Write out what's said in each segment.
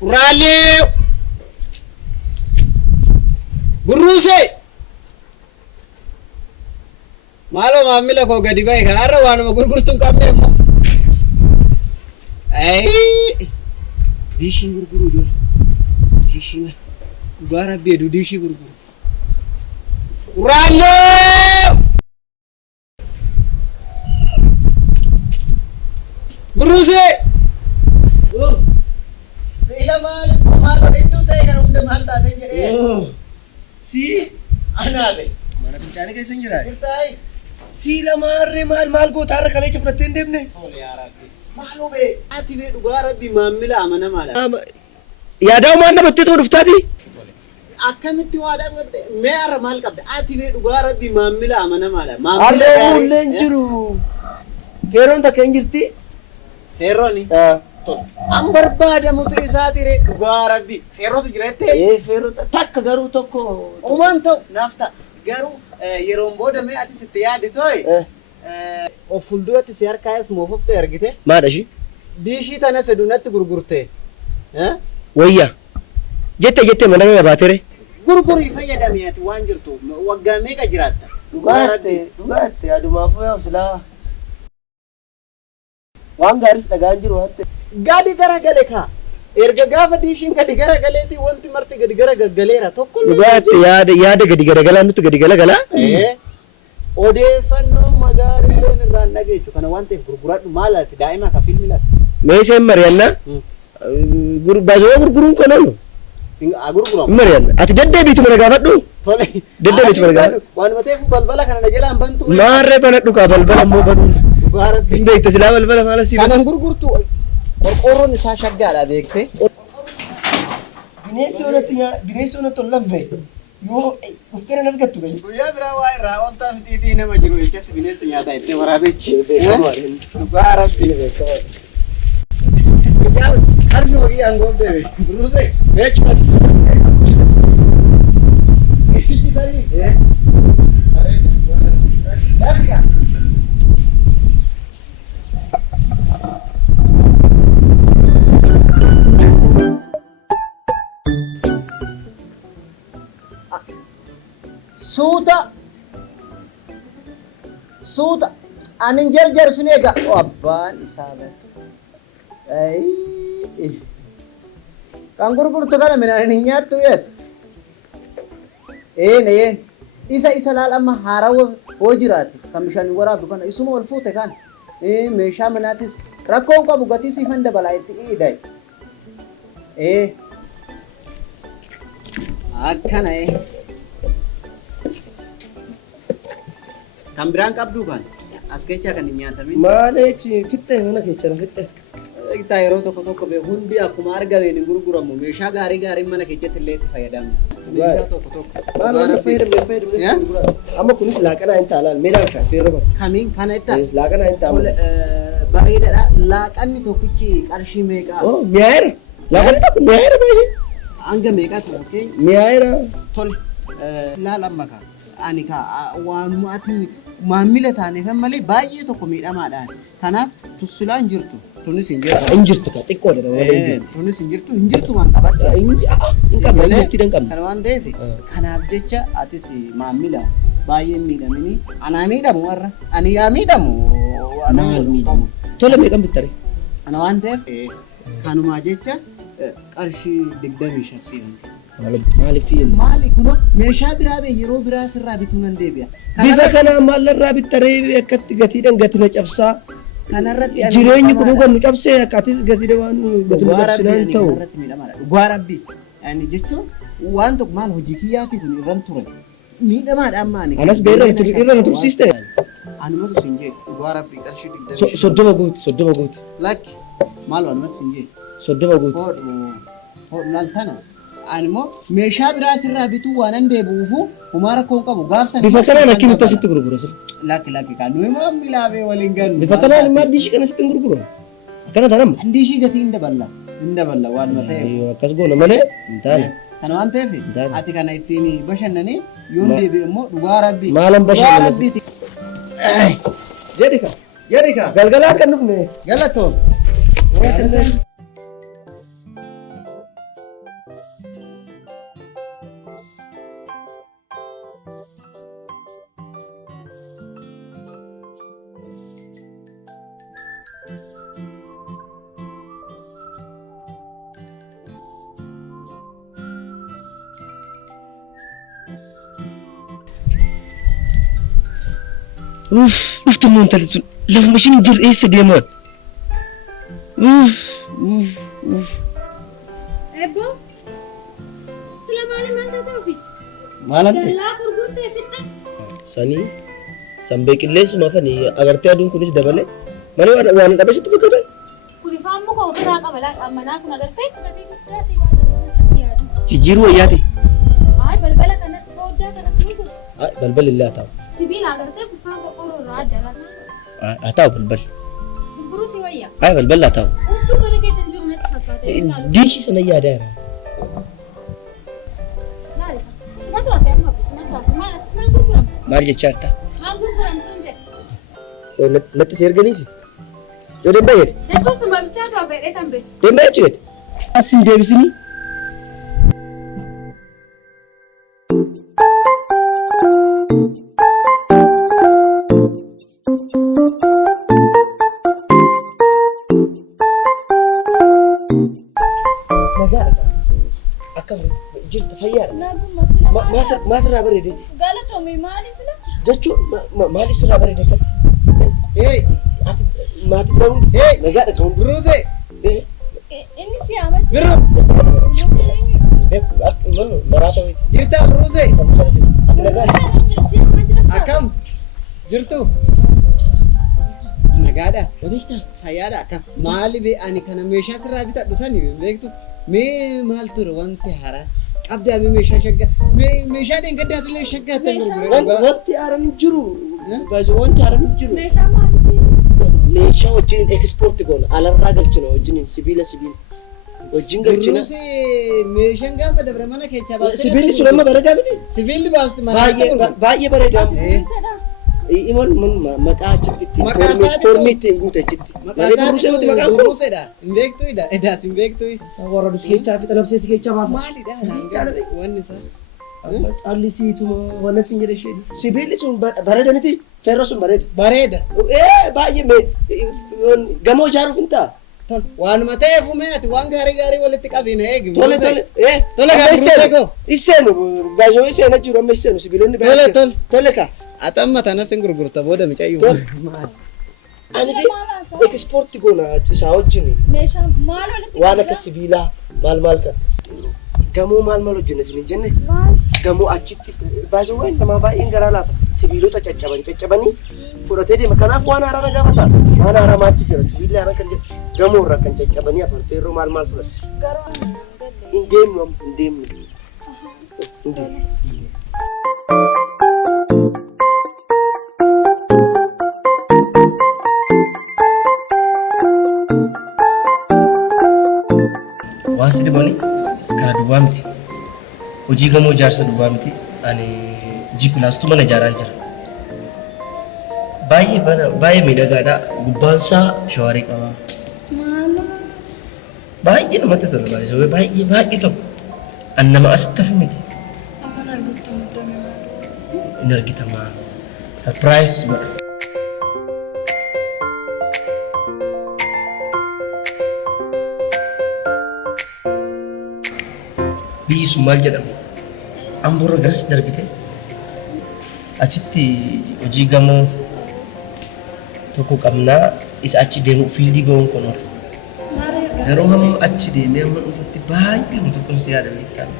Quraalee. Buruse. Malo maamila ko gadi bay kaara waanuma gurgurtuun qabne immoo. Diishiin gurguruu jira. Diishiin dhugaa rabbii edu diishii gurguru. Quraalee. Buruse. Seela maalo hedduu ta'e kan hunda maal taatee jedhee. Si anaabe. Mana fincaanii keessa hin jiraa? Jirtaay. Seela maarree maal gootaarra kaleecha fudhattee hin deemne? Tole yaa rabbi. Maaloo bee ati bee dhugaa rabbi maamila amanamaadha. Yaadaa'u maan dhabattee ta'uu dhuftaati? Akkamitti waadhaa godhe mee arra maal qabda? Ati bee dhugaa rabbi maamila amanamaadha. Maamila gaarii. Mullee hin jiru. Feeroon takka hin jirti? Feerooni? An barbaadamutu isaatiire dhugaa rabbi. Feerootu jira jettee? Feeroo takka garuu tokko. Omaan ta'u naaf ta'a. Garuu yeroon booda mee ati sitti yaaddi tooyi? Of fuulduratti si harkaa eesuma ofuftee argite? Maadha ishii? Diishii tana sedunatti gurgurte. Wayyaa. Jettee mana nama baatere? Gurgurii fayyadamee ati waan jirtu waggaa meeqa jiraatta? Dhugaatte adumaafuu yaa silaa. Waan gaaris dhagaan jiru waan ta'e. Gadi garagale kaa. Erga gaafa diishiin gadi garagaleeti wanti marti gadi garagaleera tokko. Dhugaatte yaada gadi garagalaa nutti gadi garagalaa. Odeeffannoo magaarii leen irraan dhageechu kana waan ta'eef gurguradhu maal ati daa'ima ka filmi laata? Meeshaan mari'annaa baasoo gurguruun kan oolu. Gurguramu. Mari'anna ati deddeebiitu mana gaafadhu. Tole. Deddeebiitu mana gaafadhu. Waanuma ta'eef balbala kana na jalaan bantu. Maarree banadhu kaa balbala immoo banu. Dhugaa rabbi. Hin beekte silaa balbala maala si. Kanan gurgurtu qorqoorroon isaa shaggaadha beekte. Bineensi onatti ol lambe. Yoo dhuftee nan argattu gaji. Guyyaa biraa waa irraa ooltaa fitiitii nama jiru ejjatti bineensi nyaataa itti waraabechi. Dhugaa rabbi. Harmi hogii aangoon deeme. Buruse. Beechuudhaaf. Isichi sanii. Lafiya. Suuta anin jarjar sun eega abbaan isaa bakka kan gurgurtu kana midhaan hin nyaattu yeet isa laal amma haarawa hoo jiraate kan bishaan waraabdu kana isuma ol fuute kan meeshaa manaatis rakkoon qabu gatii siifan dabalaa itti iiday akkana kan biraan qabdu kan as keechaa kan hin nyaatamin maaleechi fitte mana keechaa fitte yeroo tokko be hundi akkuma argameen hin gurguramu meeshaa gaarii mana keessatti illee itti fayyadamna. Meeshaa tokko. Maal fayyadamu amma kunis laaqanaa hin taalaan meelaan shaaffeerra bara. Kamiin kana itti laaqanaa hin taalaan. Bareedaadha. Laaqanni tokkichi qarshii meeqa? Mi'aayira. Laaqanni tokko mi'aayira baay'ee. Hanga meeqatu okay? Mi'aayira. Tole. Laalamma ka. Ani ka waanuma ati maamila taaneef malee baay'ee tokko miidhamaadhaan. Kanaaf tussilaan jirtu. Tunis hin jirtu. Hin jirtu ka xiqqoodha malee hin jirtu. Tunis hin jirtu waan qabadha. Hin qabna hin jirti hin qabna. Kana waan ta'eef kanaaf jecha atis maamila baay'ee miidhamini anaa miidhamu warra ani yaa miidhamu maal miidhamu. Tole meeqan bittare? Ana waan ta'eef kanumaa jecha qarshii 25 siifan. Maali kun meeshaa biraa bee yeroo biraa sirraa bituu nan deebi'a. Bifa kana maalirraa bittaree akkatti gatiidhaan gatina cabsaa. Kanarratti jireenyi kun nu cabsee akkaatis gatiidha waan gatina cabsinaan ta'u. Kanarratti miidhamaadha. Dhugaa rabbii. Ani jechuun waan tokko maal hojii kiyyaati kun irran ture. Miidhamaadha amma ani. Anas beerra irra na tursiiste. Ani matu siin jee dhugaa rabbii qarshii 25. Soddoma guuti. Lakki maal waan matu siin jee. Soddoma guuti. Hodhu laaltana. Ani immoo meeshaa biraa sirraa bituu waan hin deebi'uufu humaara koon qabu gaafsan. Bifa kanaan akki nuti asitti gurgura sir. Lakki kan nuyi immoo milaabee waliin gannu. Bifa kanaan immoo diishii kana asitti gurgura. Kana tanamma. Diishii gatii hin daballa waan ta'eef. Akkas goona malee hin taane. Kana waan ta'eef ati kana ittiin bashannanii yoon deebi'e immoo dhugaa rabbii. Maalan bashannanii? Jedhika. Galgalaa akka dhufne. Galatoon. Uftu montal tu laf machine jir ese demon. Ebo. Selamane manta taufi. Malan Dalla gurgurte fitta. Sani sambe qillees mafani agartee aduun kunis dabale mana waan qabeessitu fakkaata. Kuni faamu ko ofirraa qabala ammanaa kun agartee gatii guddaa si baasa yaadu. Jijjiiruu wayyaati. Ay balbala kanas fooddaa kanas ni guutu. Balbal illaa ta'u. Sibiila agartee kufaa qorqorroo irraa adda laata. Haa ta'u balbal. Gurguruu si wayya. Balbal laa ta'u. Umtuu kana keessa hin jiru natti fakkaate. Diishii sana yaadaara. Laali. Sumatu hafe amma sumatu hafe maal ati gurguramtu. Maal jechaa jirta? Maan gurguramtu hin jedhe. Natti si erganiisi. Yoo deemaa jedhe. Jechuun suma bichaatu hafe dheetan bee. Deemaa jechuudha. Asiin deebisinii. Jirta fayyaadha. Maasirraa bareede. Galatoomii maali sila? Jechuun maaliif sirraa bareede akkatti? Ati maatii dhahuun nagaadha kan Biruusee. Inni si amachi. Biruu. Biruusee eenyu? Maraata wayiiti. Jirtaa Biruusee. Ati nagaadha. Si amachi rasa. Akkam jirtu. Nagaadha. Beektaa? Fayyaadha akkam. Maali bee ani kana meeshaa sirraa bitadhu sani beektu. Mee maal ture wanti haaraa qabdaa meeshaa shaggaa meeshaa deengadaati illee shaggaatti gurguree wanti haaraan jiru wanti haaraan jiru meeshaa maaliif? meeshaa wajjin ekspoorti goona alarraa galchina wajjin sibiila wajjin galchina meeshaan gaafa dabre mana keessa baasee sibiilli sun amma bareedaa miti sibiilli baasti baay'ee bareedaa imal maqaa achitti formiitti hin guute achitti malee buruuseematti maqaan kun buruuseedha hin beektu edaas hin beektu warra keechaa fi xalabsee si keechaa baasa maalidha wanni isaa callisiituma wanna sin jedhe ishee sibiilli sun bareeda miti feerro sun bareeda baay'ee gamoo ijaaruuf hin ta'a. Waanuma ta'eef ati waan gaarii walitti qabina eegi. Tole gaarii go. Isseenu baay'ee isseena jiru amma isseenu sibiilonni baay'ee. Tole ka. Atamma tanas hin gurgurta booda micayyuu. Ani ekspoorti goona isaa wajjin. Meeshaa maal walitti waan akka sibiilaa maal ka. Gamoo maal hojjenna isin hin jenne? Gamoo achitti baay'ee waan namaa baay'een garaa laafa sibiilota caccabanii fudhatee deema. Kanaaf waan haaraa gaafata. Waan haaraa maaltu jira sibiilli haaraa kan jedhu. gamoo irraa kan caccabanii afan feerroo maal fudhatu. Garuu Hin deemnu. Waan si dhibani kana duwwaa miti. Hojii gamoo ijaarsa duwwaa miti. Ani G+ mana ijaaraan jira. Baay'ee miidhagaadha. Gubbaan isaa shawaarii qaba. Baay'ee namatti tola baay'ee baay'ee tokko. An nama asitti hafu miti. Hin argitamaa. Surprise godha. Biyyi sun maal jedhama? Amboorra garas darbite. Achitti hojii gamoo tokko qabnaa isa achi deemu fiildii ga'uun kun oolu. Yeroo hamma achi deemee amma dhufutti baay'ee tokkoon si yaada beektaa.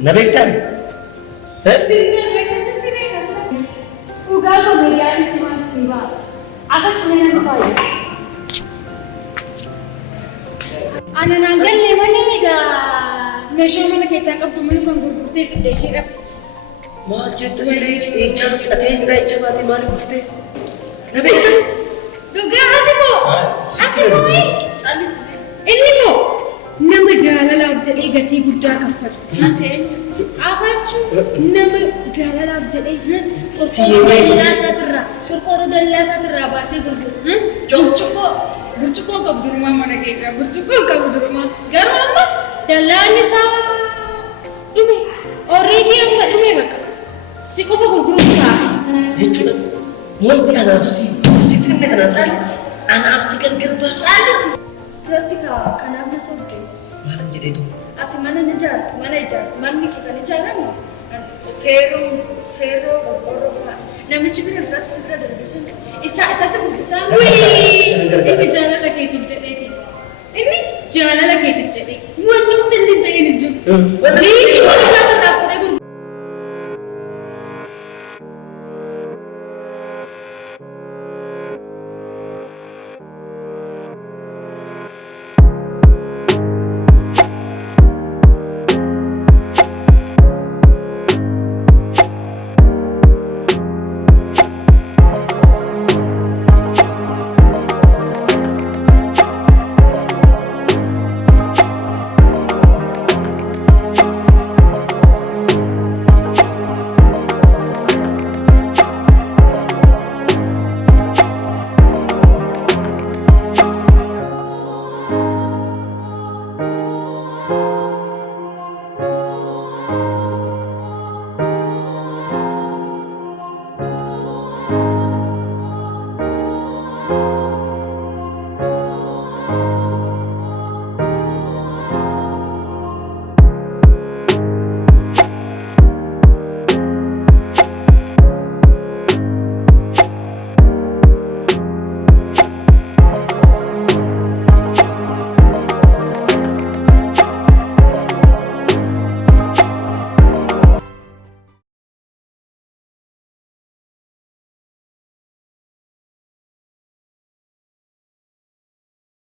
Na beektaan? Sirnee beekatti siree kasuma. Oromo Media cuma siwa. Apa cuma yang kau? Anak nanggal lemani dah. Mesra mana kecakap tu mana kau gurute fit desi dah. Macet tu sih, ejak ateis naik cepat di mana pasti. Na beektaan? Duga hati mo. Ini. Ini mo. Nama jalala jadi gati gudda kafat. Nanti apa cu? Nama jalala jadi Korporan satera, surkoro dalla satera bahasa gurgur. Burcuko kau di rumah mana kerja? Burcuko kau di rumah. Garu apa? Dalla ni sa. Dume. Already apa dume baka? Si kau gurgur sa. Itu nanti anapsi. Sitrim ni anapsi. Anapsi kan gerbas. Berarti kau kenapa sobri? Mana jadi itu? Ati mana nijar? Mana kita nijaran? Fero, Oromo. Nama cipir berarti segera dari besok. Isa tu bukan. Ini jalan lagi jadi. Ini jalan lagi jadi. Wanita ini tak ini jum. Di